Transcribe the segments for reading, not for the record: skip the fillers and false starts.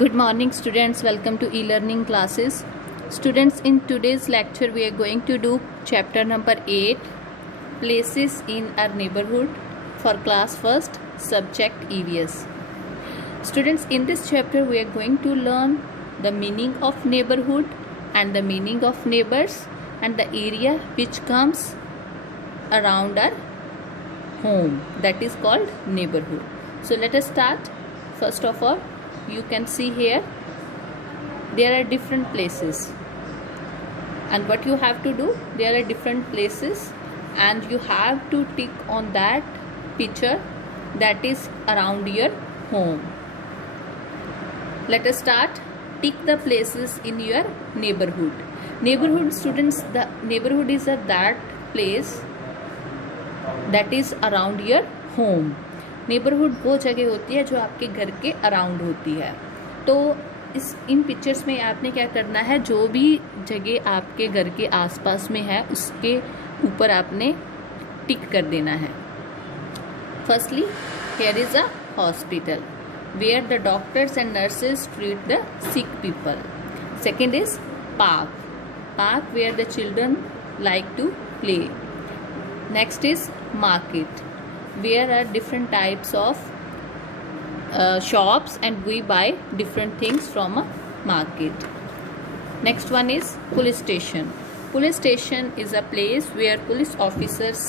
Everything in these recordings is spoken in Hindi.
Good morning students, welcome to e-learning classes. Students, in today's lecture we are going to do chapter number 8, places in our neighborhood, for class 1st, subject EVS. Students, in this chapter we are going to learn the meaning of neighborhood and the meaning of neighbors and the area which comes around our home, that is called neighborhood. So let us start. First of all, you can see here there are different places, and what you have to do, there are different places and you have to tick on that picture that is around your home. Let us start. Tick the places in your neighborhood. Neighborhood, students, the neighborhood is that place that is around your home. Neighbourhood वो जगह होती है जो आपके घर के अराउंड होती है. तो इन पिक्चर्स में आपने क्या करना है, जो भी जगह आपके घर के आसपास में है उसके ऊपर आपने टिक कर देना है. Firstly, here is a hospital where the doctors and nurses treat the sick people. Second is park where the children like to play. Next is market where are different types of shops and we buy different things from a market. Next one is police station. Police station is a place where police officers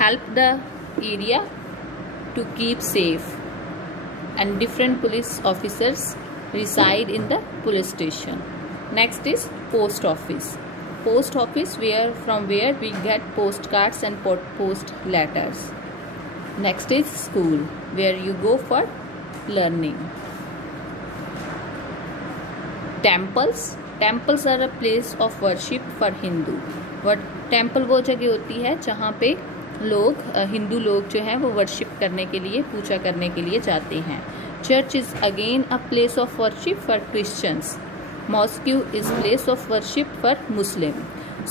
help the area to keep safe, and different police officers reside in the police station. Next is post office. Post office from where we get postcards and post letters. Next is school where you go for learning. Temples are a place of worship for Hindu. Temple वो जगह होती है जहाँ पे लोग हिंदू लोग जो हैं वो वर्शिप करने के लिए, पूजा करने के लिए जाते हैं. Church is again a place of worship for Christians. Mosque is place of worship for Muslim.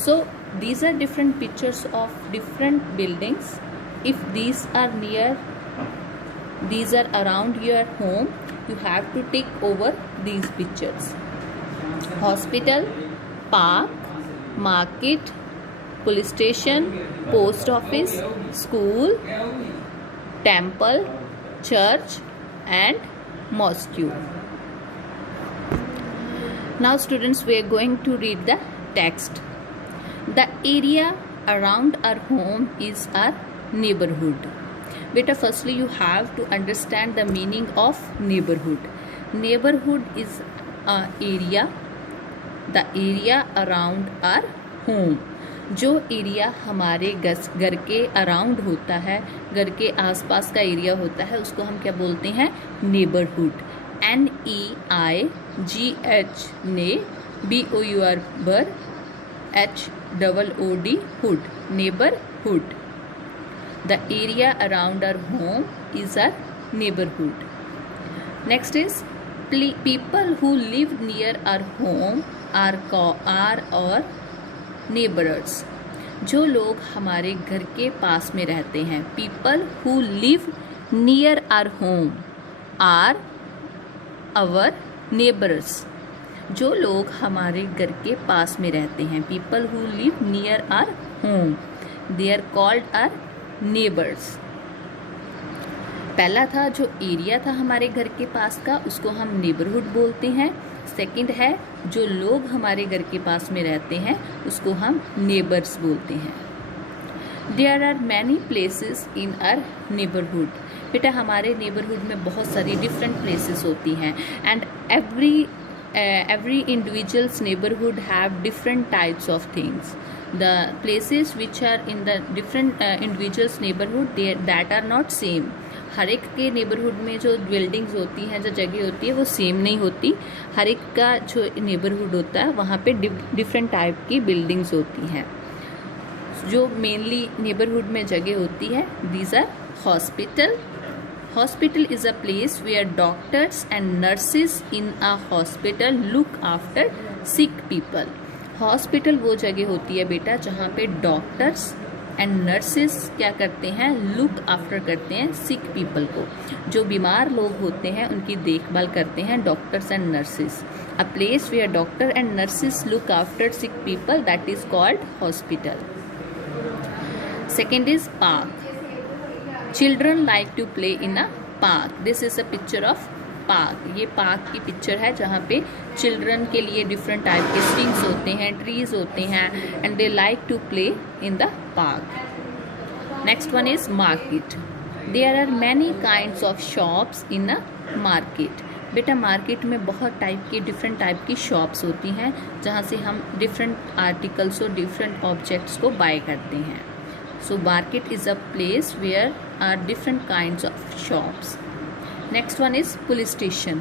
So these are different pictures of different buildings. If these are around your home, you have to tick over these pictures. Hospital, park, market, police station, post office, school, temple, church and mosque. Now students, we are going to read the text. The area around our home is our neighborhood. Beta, firstly you have to understand the meaning of neighborhood. Neighborhood is area, the area around our home. जो एरिया हमारे घर के अराउंड होता है, घर के आसपास का एरिया होता है, उसको हम क्या बोलते हैं? नेबरहुड. NEIGH ने BOUR बर HOOD hood, neighborhood. The area around our home is our neighborhood. Next is people who live near our home are our neighbors. जो लोग हमारे घर के पास में रहते हैं. People who live near our home are our neighbors. जो लोग हमारे घर के पास में रहते हैं, people who live near our home, they are called our neighbors. पहला था जो एरिया था हमारे घर के पास का, उसको हम नेबरहुड बोलते हैं. सेकंड है जो लोग हमारे घर के पास में रहते हैं, उसको हम नेबर्स बोलते हैं. There are many places in our neighborhood. बेटा, हमारे नेबरहुड में बहुत सारी डिफरेंट प्लेसेस होती हैं, and every individual's neighborhood have different types of things. The places which are in the different individuals neighborhood, that are not same. हर एक के नेबरहुड में जो बिल्डिंग्स होती हैं, जो जगह होती है, वो सेम नहीं होती. हर एक का जो नेबरहुड होता है वहाँ पे डिफरेंट टाइप की बिल्डिंग्स होती हैं. जो मेनली नेबरहुड में जगह होती है, these are hospital. Hospital is a place where doctors and nurses in a hospital look after sick people. Hospital वो जगह होती है बेटा जहाँ पे डॉक्टर्स एंड नर्सेस क्या करते हैं, लुक आफ्टर करते हैं सिक पीपल को, जो बीमार लोग होते हैं उनकी देखभाल करते हैं doctors and nurses. A place where doctor and nurses look after sick people, that is called hospital. Second is park. Children like to play in a park. This is a picture of park. ये पार्क की पिक्चर है जहाँ पे चिल्ड्रन के लिए डिफरेंट टाइप के स्विंग्स होते हैं, ट्रीज होते हैं, and they like to play in the park. Next one is market. There are many kinds of shops in a market. बेटा मार्केट में बहुत टाइप की डिफरेंट टाइप की शॉप्स होती हैं जहाँ से हम डिफरेंट आर्टिकल्स और डिफरेंट ऑब्जेक्ट्स को बाय करते हैं। So market is a place where are different kinds of shops. Next one is police station.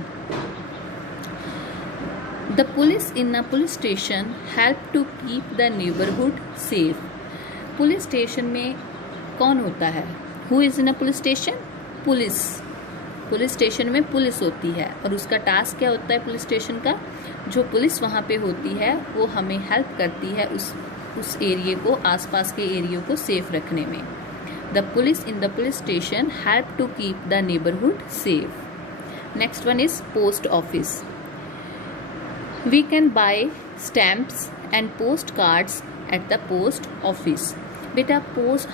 The police in a police station help to keep the neighborhood safe. Police station में कौन होता है? Who is in a police station? Police. Police station में पुलिस होती है और उसका टास्क क्या होता है पुलिस स्टेशन का? जो पुलिस वहाँ पे होती है वो हमें हेल्प करती है उस एरिया को, आसपास के एरिया को सेफ रखने में। The police in the police station help to keep the neighborhood safe. Next one is post office. We can buy stamps and postcards at the post office. बेटा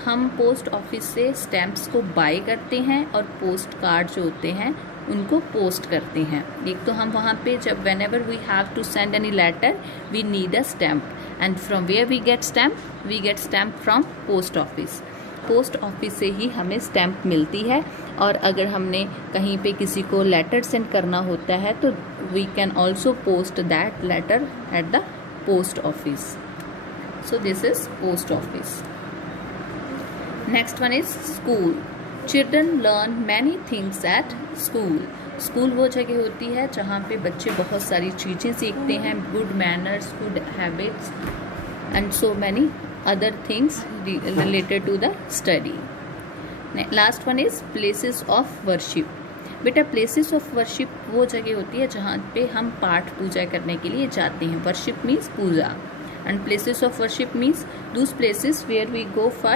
हम पोस्ट ऑफिस से स्टैम्प्स को बाय करते हैं और पोस्ट कार्ड जो होते हैं उनको पोस्ट करते हैं। एक तो हम वहाँ पे जब whenever we have to send any letter we need a stamp, and from where we get stamp? We get stamp from post office. Post office से ही हमें स्टैम्प मिलती है, और अगर हमने कहीं पे किसी को लेटर सेंड करना होता है तो we can also post that letter at the post office. So this is post office. Next one is school. Children learn many things at school. School वो जगह होती है जहाँ पे बच्चे बहुत सारी चीज़ें सीखते हैं, good manners, good habits and so many other things related to the study. Last one is places of worship. बेटा places of worship वो जगह होती है जहाँ पे हम पाठ पूजा करने के लिए जाते हैं। worship means Puja, and places of worship means those places where we go for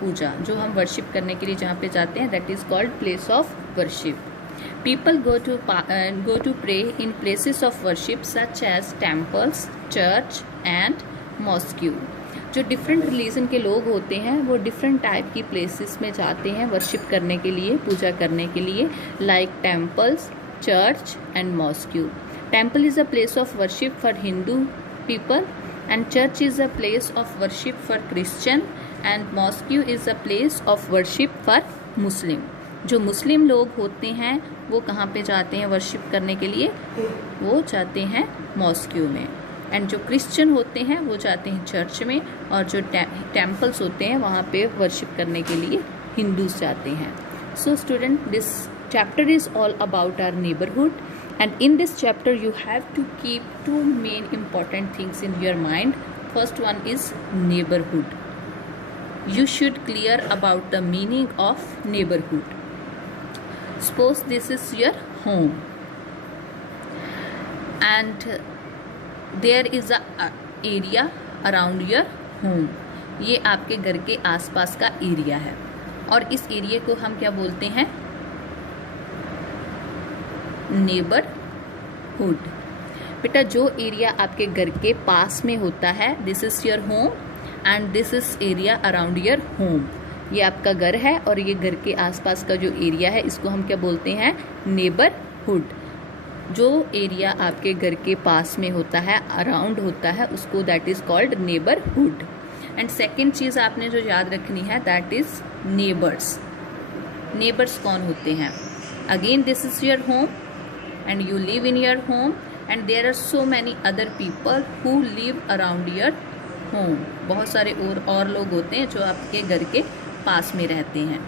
पूजा, जो हम worship करने के लिए जहाँ पे जाते हैं, that is called place of worship. People go to pray in places of worship such as temples, church and mosque. जो डिफरेंट रिलीजन के लोग होते हैं वो डिफरेंट टाइप की प्लेसेस में जाते हैं वर्शिप करने के लिए, पूजा करने के लिए, like temples, church and mosque. Temple is a place of worship for Hindu people, and church is a place of worship for Christian, and mosque is a place of worship for Muslim. जो मुस्लिम लोग होते हैं वो कहाँ पे जाते हैं वर्शिप करने के लिए? वो जाते हैं मॉस्क्यू में। एंड जो क्रिश्चियन होते हैं वो जाते हैं चर्च में, और जो टेम्पल्स होते हैं वहाँ पे वर्शिप करने के लिए हिंदूज जाते हैं। So student, this chapter is all about our neighbourhood, and in this chapter you have to keep two main important things in your mind. First one is neighbourhood. You should clear about the meaning of neighborhood. Suppose this is your home and there is a area around your home. ये आपके घर के आसपास का एरिया है और इस एरिया को हम क्या बोलते हैं? नेबरहुड. बेटा जो एरिया आपके घर के पास में होता है, this is your home and this is area around your home. ये आपका घर है और ये घर के आसपास का जो एरिया है इसको हम क्या बोलते हैं? नेबरहुड. जो एरिया आपके घर के पास में होता है, अराउंड होता है, उसको that is called neighbourhood. And second चीज़ आपने जो याद रखनी है दैट इज नेबर्स. नेबर्स कौन होते हैं? Again this is your home and you live in your home and there are so many other people who live around your home. बहुत सारे और लोग होते हैं जो आपके घर के पास में रहते हैं.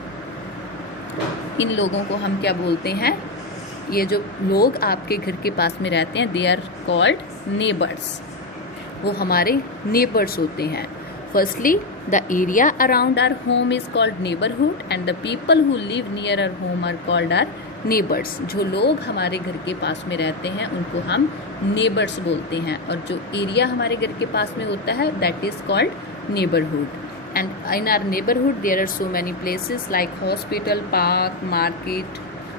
इन लोगों को हम क्या बोलते हैं? ये जो लोग आपके घर के पास में रहते हैं दे आर कॉल्ड नेबर्स. वो हमारे नेबर्स होते हैं. Firstly the area around our home is called neighbourhood and the people who live near our home are called our neighbours. जो लोग हमारे घर के पास में रहते हैं उनको हम नेबर्स बोलते हैं और जो एरिया हमारे घर के पास में होता है that is called neighbourhood. And in our neighborhood there are so many places like hospital, park, market,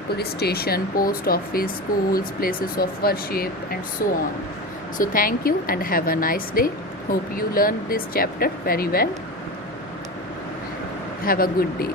police station, post office, schools, places of worship, and so on. So thank you and have a nice day. Hope you learned this chapter very well. Have a good day.